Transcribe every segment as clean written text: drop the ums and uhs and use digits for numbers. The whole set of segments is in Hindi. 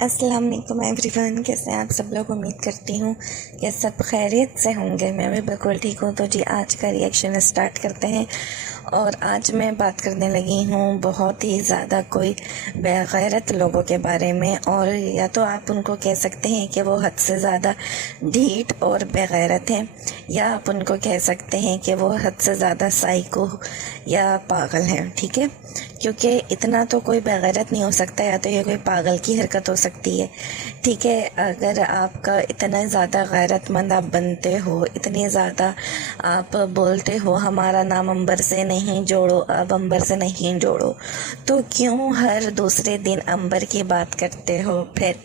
अस्सलाम वालेकुम एवरीवन। कैसे हैं आप सब लोग? उम्मीद करती हूँ कि सब खैरियत से होंगे। मैं भी बिल्कुल ठीक हूँ। तो जी आज का रिएक्शन स्टार्ट करते हैं। और आज मैं बात करने लगी हूँ बहुत ही ज़्यादा कोई बेगैरत लोगों के बारे में, और या तो आप उनको कह सकते हैं कि वो हद से ज़्यादा ढीठ और बेगैरत हैं, या आप उनको कह सकते हैं कि वो हद से ज़्यादा साइको या पागल हैं। ठीक है, क्योंकि इतना तो कोई बेगैरत नहीं हो सकता, या तो ये कोई पागल की हरकत हो सकती है। ठीक है, अगर आपका इतना ज़्यादा गैरतमंद आप बनते हो, इतनी ज़्यादा आप बोलते हो हमारा नाम अंबर से नहीं जोड़ो, अब अंबर से नहीं जोड़ो, तो क्यों हर दूसरे दिन अंबर की बात करते हो? फिर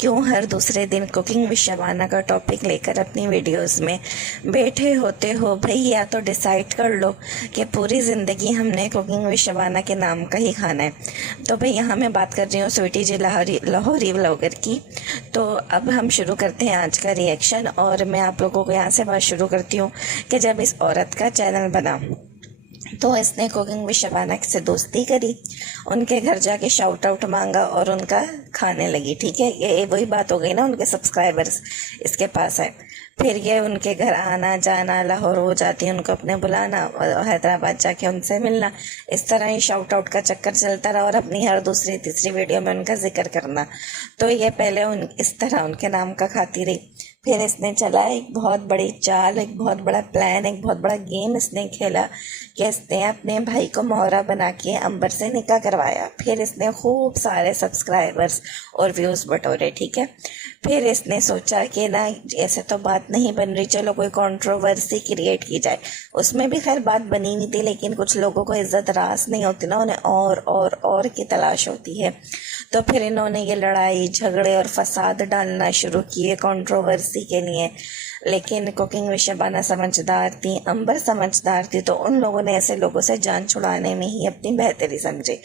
क्यों हर दूसरे दिन कुकिंग विद शबाना का टॉपिक लेकर अपनी वीडियोस में बैठे होते हो? भाई या तो डिसाइड कर लो कि पूरी ज़िंदगी हमने कुकिंग विद शबाना के नाम का ही खाना है। तो भाई यहाँ मैं बात कर रही हूँ स्वीटी जी लाहौरी व्लॉगर की। तो अब हम शुरू करते हैं आज का रिएक्शन, और मैं आप लोगों को यहाँ से बात शुरू करती हूँ कि जब इस औरत का चैनल बना तो इसने कुकिंग विद शबाना से दोस्ती करी, उनके घर जाके शाउट आउट मांगा और उनका खाने लगी। ठीक है, ये वही बात हो गई ना, उनके सब्सक्राइबर्स इसके पास है। फिर ये उनके घर आना जाना, लाहौर हो जाती है, उनको अपने बुलाना और हैदराबाद जाके उनसे मिलना, इस तरह ही शाउट आउट का चक्कर चलता रहा, और अपनी हर दूसरी तीसरी वीडियो में उनका जिक्र करना। तो ये पहले इस तरह उनके नाम का खाती रही। फिर इसने चला एक बहुत बड़ी चाल, एक बहुत बड़ा प्लान, एक बहुत बड़ा गेम इसने खेला कि इसने अपने भाई को मोहरा बना के अंबर से निकाह करवाया। फिर इसने खूब सारे सब्सक्राइबर्स और व्यूज़ बटोरे। ठीक है, फिर इसने सोचा कि ना ऐसे तो बात नहीं बन रही, चलो कोई कंट्रोवर्सी क्रिएट की जाए। उसमें भी खैर बात बनी नहीं थी, लेकिन कुछ लोगों को इज्जत रास नहीं होती ना, उन्हें और की तलाश होती है। तो फिर इन्होंने ये लड़ाई झगड़े और फसाद डालना शुरू किए कंट्रोवर्सी के लिए। लेकिन कुकिंग विद शबाना समझदार थी, अंबर समझदार थी, तो उन लोगों ने ऐसे लोगों से जान छुड़ाने में ही अपनी बेहतरी समझी।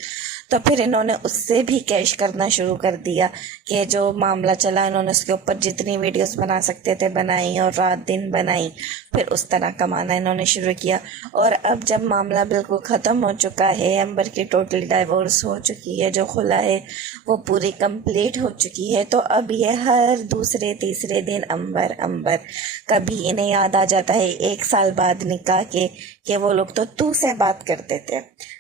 तो फिर इन्होंने उससे भी कैश करना शुरू कर दिया कि जो मामला चला, इन्होंने उसके ऊपर जितनी वीडियोस बना सकते थे बनाई, और रात दिन बनाई। फिर उस तरह कमाना इन्होंने शुरू किया। और अब जब मामला बिल्कुल ख़त्म हो चुका है, अंबर की टोटली डाइवोर्स हो चुकी है, जो खुला है वो पूरी कंप्लीट हो चुकी है, तो अब ये हर दूसरे तीसरे दिन अंबर अंबर, कभी इन्हें याद आ जाता है 1 साल बाद निकाह के कि वो लोग तो तू से बात करते थे,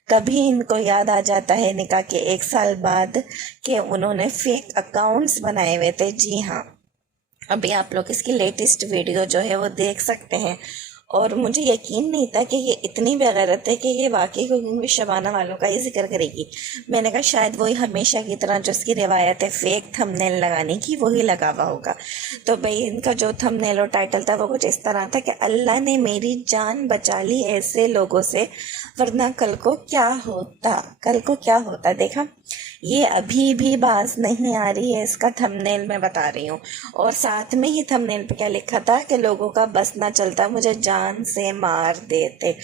कभी इनको याद आ जाता है निकाह के 1 साल बाद कि उन्होंने फेक अकाउंट्स बनाए हुए थे। जी हाँ, अभी आप लोग इसकी लेटेस्ट वीडियो जो है वो देख सकते हैं। और मुझे यकीन नहीं था कि ये इतनी बेगैरत है कि ये वाकई कुकिंग विद शबाना वालों का ही जिक्र करेगी। मैंने कहा शायद वही हमेशा की तरह जो इसकी रिवायत है फेक थंबनेल लगाने की, वही लगा हुआ होगा। तो भाई इनका जो थंबनेल और टाइटल था वो कुछ इस तरह था कि अल्लाह ने मेरी जान बचा ली ऐसे लोगों से, वरना कल को क्या होता, कल को क्या होता। देखा, ये अभी भी बाज नहीं आ रही है, इसका थंबनेल मैं बता रही हूँ। और साथ में ही थंबनेल पे क्या लिखा था कि लोगों का बस ना चलता, मुझे जान से मार देते।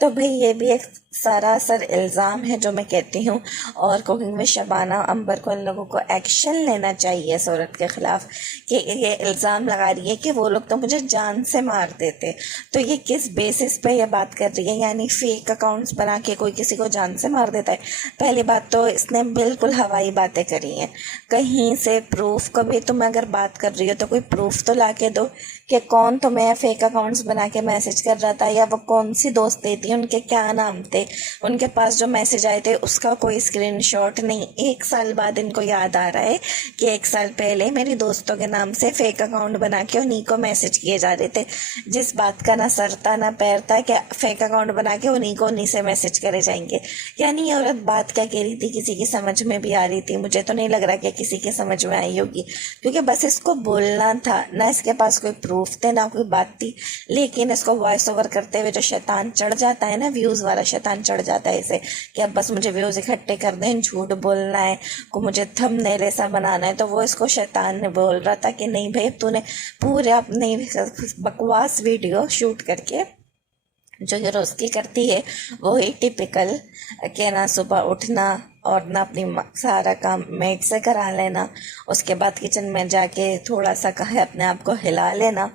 तो भाई ये भी एक सरासर इल्ज़ाम है जो मैं कहती हूँ। और कुकिंग विद शबाना अंबर को, इन लोगों को एक्शन लेना चाहिए इस औरत के खिलाफ कि ये इल्ज़ाम लगा रही है कि वो लोग तो मुझे जान से मार देते। तो ये किस बेसिस पे ये बात कर रही है? यानी फेक अकाउंट्स बना के कोई किसी को जान से मार देता है? पहली बात तो इसने बिल्कुल हवाई बातें करी हैं, कहीं से प्रूफ। कभी तुम अगर बात कर रही हो तो कोई प्रूफ तो ला के दो कि कौन तुम्हें फेक अकाउंट्स बना के मैसेज कर रहा था, या वो कौन सी दोस्तें थी, उनके क्या नाम थे, उनके पास जो मैसेज आए थे उसका कोई स्क्रीनशॉट नहीं। 1 साल बाद इनको याद आ रहा है कि 1 साल पहले मेरी दोस्तों के नाम से फेक अकाउंट बना के उन्हीं को मैसेज किए जा रहे थे, जिस बात का ना सर था ना पैर था कि फेक अकाउंट बना के उन्हीं से मैसेज करे जाएंगे। यानी ये औरत बात क्या कह रही थी किसी की समझ में भी आ रही थी? मुझे तो नहीं लग रहा कि किसी के समझ में आई होगी, क्योंकि बस इसको बोलना था ना, इसके पास कोई प्रूफ थे ना कोई बात थी। लेकिन इसको वॉइस ओवर करते हुए जो शैतान चढ़ जाता है ना, व्यूज वाला शैतान चढ़ जाता है इसे, कि अब बस मुझे व्यूज इकट्ठे कर दें, झूठ बोलना है, को मुझे थंबनेल ऐसा बनाना है। तो वो इसको शैतान ने बोल रहा था कि नहीं भाई, तूने पूरे अपनी बकवास वीडियो शूट करके जो ये रोज की करती है वही टिपिकल, के ना सुबह उठना और ना अपनी सारा काम मेड से करा लेना, उसके बाद किचन में जाके थोड़ा सा कहे अपने आप को हिला लेना,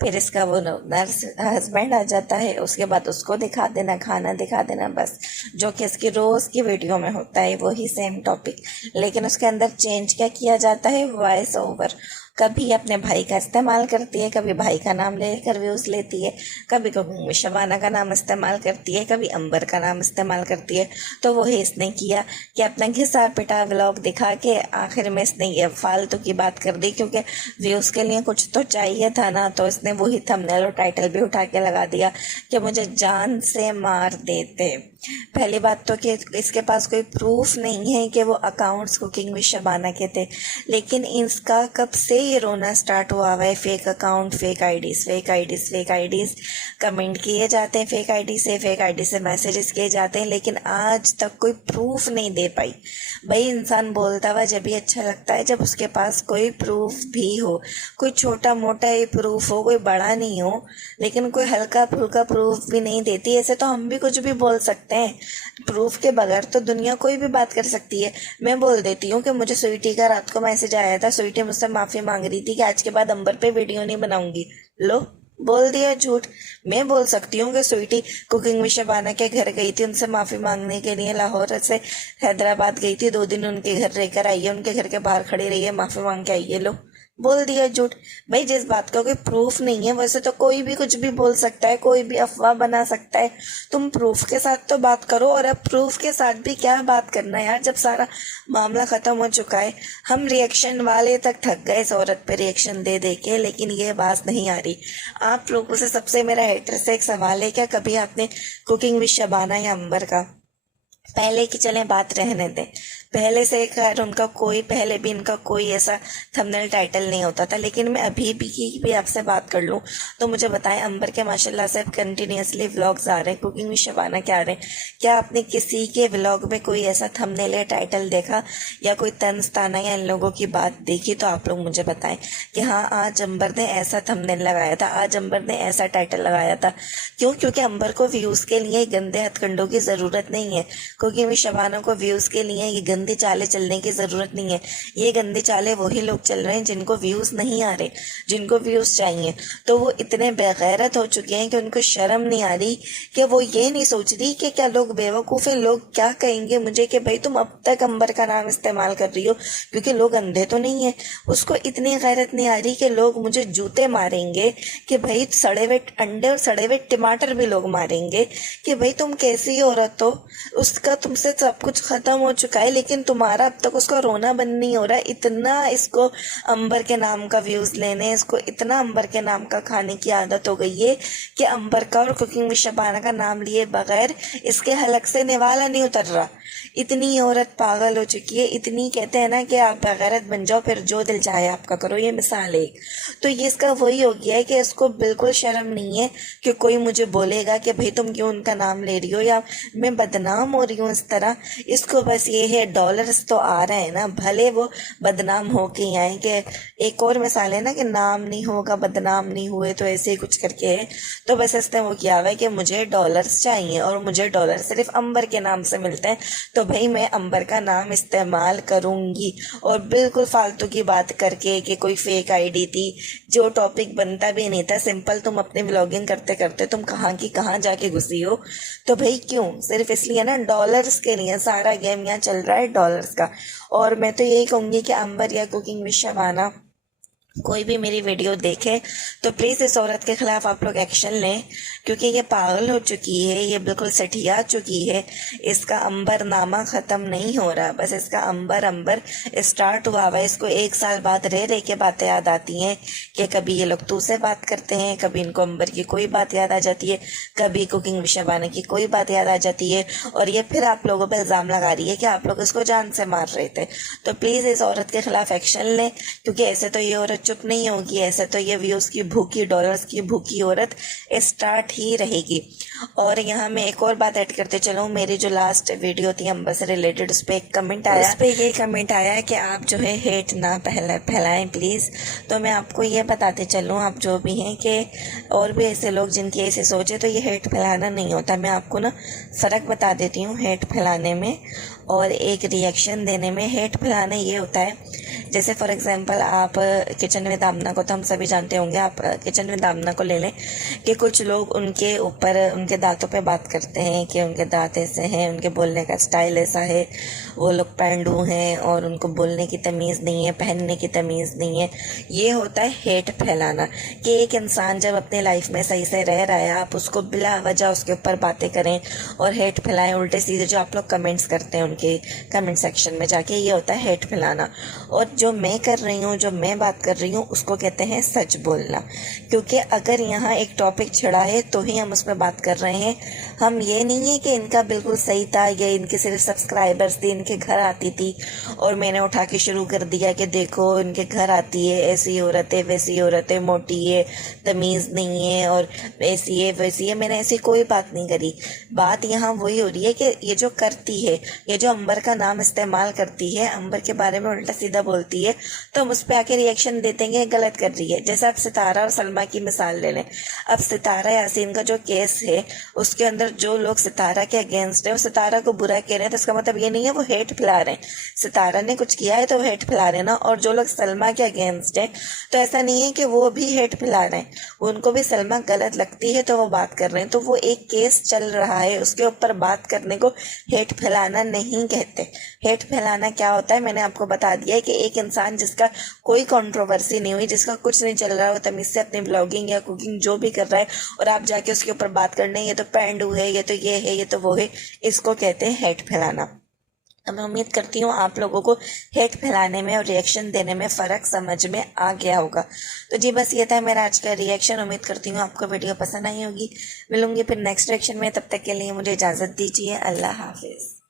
फिर इसका वो नर्स हस्बैंड आ जाता है, उसके बाद उसको दिखा देना, खाना दिखा देना, बस जो कि इसकी रोज़ की वीडियो में होता है वही सेम टॉपिक, लेकिन उसके अंदर चेंज क्या किया जाता है, वॉइस ओवर। कभी अपने भाई का इस्तेमाल करती है, कभी भाई का नाम लेकर व्यूज़ लेती है, कभी कभी शबाना का नाम इस्तेमाल करती है, कभी अंबर का नाम इस्तेमाल करती है। तो वही इसने किया कि अपना घिसा पिटा व्लॉग दिखा के आखिर में इसने ये फालतू की बात कर दी, क्योंकि व्यूज़ के लिए कुछ तो चाहिए था ना, तो इसने वही थंबनेल और टाइटल भी उठा के लगा दिया कि मुझे जान से मार देते। पहली बात तो कि इसके पास कोई प्रूफ नहीं है कि वो अकाउंट्स कुकिंग विद शबाना के थे, लेकिन इसका कब से ये रोना स्टार्ट हुआ हुआ है, fake account, fake IDs, fake IDs, fake IDs, comment किए जाते हैं फेक आईडी से मैसेजेस किए जाते हैं, लेकिन आज तक कोई प्रूफ नहीं दे पाई। भाई इंसान बोलता हुआ जब भी अच्छा लगता है जब उसके पास कोई प्रूफ भी हो, कोई छोटा मोटा ही प्रूफ हो, कोई बड़ा नहीं हो, लेकिन कोई हल्का फुल्का प्रूफ भी नहीं देती। ऐसे तो हम भी कुछ भी बोल सकते हैं, प्रूफ के बगैर तो दुनिया कोई भी बात कर सकती है। मैं बोल देती हूँ कि मुझे स्वीटी का रात को मैसेज आया था, स्वीटी मुझसे माफ़ी मांग रही थी कि आज के बाद अंबर पे वीडियो नहीं बनाऊंगी। लो, बोल दिया झूठ। मैं बोल सकती हूँ कि स्वीटी कुकिंग में शबाना के घर गई थी उनसे माफ़ी मांगने के लिए, लाहौर से हैदराबाद गई थी, 2 दिन उनके घर रहकर आई है, उनके घर के बाहर खड़ी रही है, माफ़ी मांग के आई है। लो, बोल दिया झूठ। भाई जिस बात का कोई प्रूफ नहीं है, वैसे तो कोई भी कुछ भी बोल सकता है, कोई भी अफवाह बना सकता है। तुम प्रूफ के साथ तो बात करो। और अब प्रूफ के साथ भी क्या बात करना है यार, जब सारा मामला खत्म हो चुका है। हम रिएक्शन वाले तक थक गए इस औरत पे रिएक्शन दे दे के, लेकिन ये बात नहीं आ रही। आप लोगों से सबसे मेरा हेटर से एक सवाल है, क्या कभी आपने कुकिंग विद शबाना या अंबर का, पहले की चलें बात रहने दें, पहले से खैर उनका कोई, पहले भी इनका कोई ऐसा थंबनेल टाइटल नहीं होता था, लेकिन मैं अभी भी की भी आपसे बात कर लूँ तो मुझे बताएं, अंबर के माशाल्लाह से कंटिन्यूसली व्लॉग्स आ रहे हैं, कुकिंग विद शबाना के आ रहे हैं, क्या आपने किसी के व्लॉग में कोई ऐसा थंबनेल या टाइटल देखा या कोई तंज ताना या इन लोगों की बात देखी? तो आप लोग मुझे बताएं कि हाँ आज अंबर ने ऐसा थंबनेल लगाया था, आज अंबर ने ऐसा टाइटल लगाया था। क्यों? क्योंकि अंबर को व्यूज़ के लिए गंदे हथकंडों की ज़रूरत नहीं है, कुकिंग विद शबाना को व्यूज़ के लिए ये गंदी चालें चलने की ज़रूरत नहीं है। ये गंदी चालें वही लोग चल रहे हैं जिनको व्यूज़ नहीं आ रहे, जिनको व्यूज़ चाहिए। तो वो इतने बेगैरत हो चुके हैं कि उनको शर्म नहीं आ रही, कि वो ये नहीं सोच रही कि क्या लोग बेवकूफ़ हैं, लोग क्या कहेंगे मुझे कि भाई तुम अब तक अंबर का नाम इस्तेमाल कर रही हो, क्योंकि लोग अंधे तो नहीं है। उसको इतनी गैरत नहीं आ रही कि लोग मुझे जूते मारेंगे, कि भाई सड़े हुए अंडे और सड़े हुए टमाटर भी लोग मारेंगे कि भाई तुम कैसी औरत हो, उसका तुमसे सब कुछ ख़त्म हो चुका है, लेकिन तुम्हारा अब तक उसका रोना बंद नहीं हो रहा। इतना इसको अंबर के नाम का व्यूज़ लेने, इसको इतना अंबर के नाम का खाने की आदत हो गई है कि अंबर का और कुकिंग विद शबाना का नाम लिए बगैर इसके हलक से निवाला नहीं उतर रहा। इतनी औरत पागल हो चुकी है, इतनी, कहते हैं ना कि आप बेगैरत बन जाओ फिर जो दिल चाहे आपका करो, ये मिसाल है। तो ये इसका वही हो गया है कि इसको बिल्कुल शर्म नहीं है कि कोई मुझे बोलेगा कि भाई तुम क्यों उनका नाम ले रही हो या मैं बदनाम हो रही हूँ इस तरह। इसको बस ये है, डॉलर्स तो आ रहे हैं ना, भले वो बदनाम हो के ही आए। कि एक और मिसाल है ना कि नाम नहीं होगा बदनाम नहीं हुए, तो ऐसे ही कुछ करके है। तो बस इसने वो किया हुआ है कि मुझे डॉलर्स चाहिए और मुझे डॉलर सिर्फ अंबर के नाम से मिलते हैं, तो भाई मैं अंबर का नाम इस्तेमाल करूँगी। और बिल्कुल फालतू की बात करके कि कोई फेक आईडी थी, जो टॉपिक बनता भी नहीं था, सिंपल तुम अपने व्लॉगिंग करते करते तुम कहाँ की कहाँ जाके घुसी हो। तो भाई क्यों? सिर्फ इसलिए ना, डॉलर्स के लिए सारा गेम यहाँ चल रहा है, डॉलर्स का। और मैं तो यही कहूँगी कि अंबर या कुकिंग विद शबाना कोई भी मेरी वीडियो देखे तो प्लीज़ इस औरत के खिलाफ आप लोग एक्शन लें, क्योंकि ये पागल हो चुकी है, ये बिल्कुल सठिया चुकी है। इसका अंबर नामा ख़त्म नहीं हो रहा, बस इसका अंबर अंबर स्टार्ट हुआ हुआ। इसको 1 साल बाद रह के बातें याद आती हैं कि कभी ये लोग तू से बात करते हैं, कभी इनको अंबर की कोई बात याद आ जाती है, कभी कुकिंग विद शबाना की कोई बात याद आ जाती है, और ये फिर आप लोगों पर इल्ज़ाम लगा रही है कि आप लोग इसको जान से मार रहे थे। तो प्लीज़ इस औरत के खिलाफ एक्शन लें, क्योंकि ऐसे तो ये औरत चुप नहीं होगी, ऐसे तो ये व्यूज़ की भूखी, डॉलर्स की भूखी औरत स्टार्ट ही रहेगी। और यहाँ मैं एक और बात ऐड करते चलूँ, मेरी जो लास्ट वीडियो थी अंबर से रिलेटेड, उस पर एक कमेंट आया, उस पर ये कमेंट आया कि आप जो है हेट ना फैलाएं प्लीज़। तो मैं आपको ये बताते चलूँ, आप जो भी हैं, कि और भी ऐसे लोग जिनकी ऐसे सोचे, तो ये हेट फैलाना नहीं होता। मैं आपको ना फ़र्क बता देती हूँ हेट फैलाने में और एक रिएक्शन देने में हेट फैलाना ये होता है, जैसे फॉर एग्जांपल आप किचन विद आमना को तो हम सभी जानते होंगे, आप किचन विद आमना को ले लें कि कुछ लोग उनके ऊपर उनके दांतों पे बात करते हैं कि उनके दांत ऐसे हैं, उनके बोलने का स्टाइल ऐसा है, वो लोग पैंडू हैं और उनको बोलने की तमीज़ नहीं है, पहनने की तमीज़ नहीं है। ये होता है हेट फैलाना कि एक इंसान जब अपने लाइफ में सही से रह रहा है, आप उसको बिला वजह उसके ऊपर बातें करें और हेट फैलाएं, उल्टे सीधे जो आप लोग कमेंट्स करते हैं उनके कमेंट सेक्शन में जाके, ये होता है हेट फैलाना। और जो मैं कर रही हूँ, जो मैं बात कर रही हूँ, उसको कहते हैं सच बोलना। क्योंकि अगर यहाँ एक टॉपिक छिड़ा है तो ही हम उस पर बात कर रहे हैं। हम ये नहीं है कि इनका बिल्कुल सही था, ये इनके सिर्फ सब्सक्राइबर्स थी, इनके घर आती थी और मैंने उठा के शुरू कर दिया कि देखो इनके घर आती है, ऐसी औरत है, वैसी औरत है, मोटी है, तमीज़ नहीं है और ऐसी है वैसी है। मैंने ऐसी कोई बात नहीं करी। बात यहाँ वही हो रही है कि ये जो करती है, ये जो अंबर का नाम इस्तेमाल करती है, अंबर के बारे में उल्टा सीधा बोलती है, तो हम उस पर आके रिएक्शन देते हैं गलत कर रही है। जैसे आप सितारा और सलमा की मिसाल ले लें। अब सितारा यासीन का जो केस है, उसके अंदर जो लोग सितारा के अगेंस्ट है, वो सितारा को बुरा कह रहे हैं, तो इसका मतलब ये नहीं है वो हेट फैला रहे हैं। सितारा ने कुछ किया है तो वो हेट फैला रहे हैं ना। और जो लोग सलमा के अगेंस्ट है, तो ऐसा नहीं है कि वो भी हेट फैला रहे हैं, उनको भी सलमा गलत लगती है तो वो बात कर रहे हैं। तो वो एक केस चल रहा है, उसके ऊपर बात करने को हेट फैलाना नहीं कहते। हेट फैलाना क्या होता है, मैंने आपको बता दिया है कि एक इंसान जिसका कोई कंट्रोवर्सी नहीं हुई, जिसका कुछ नहीं चल रहा है, वो तमीज से अपनी ब्लॉगिंग या कुकिंग जो भी कर रहा है, और आप जाके उसके ऊपर बात करने, ये तो पैंडू है, ये तो ये है, ये तो वो है, इसको कहते हैं हेट फैलाना। अब मैं उम्मीद करती हूँ आप लोगों को हेट फैलाने में और रिएक्शन देने में फ़र्क समझ में आ गया होगा। तो जी बस ये था मेरा आज का रिएक्शन। उम्मीद करती हूँ आपको वीडियो पसंद आई होगी। मिलूंगी फिर नेक्स्ट रिएक्शन में, तब तक के लिए मुझे इजाज़त दीजिए। अल्लाह हाफिज़।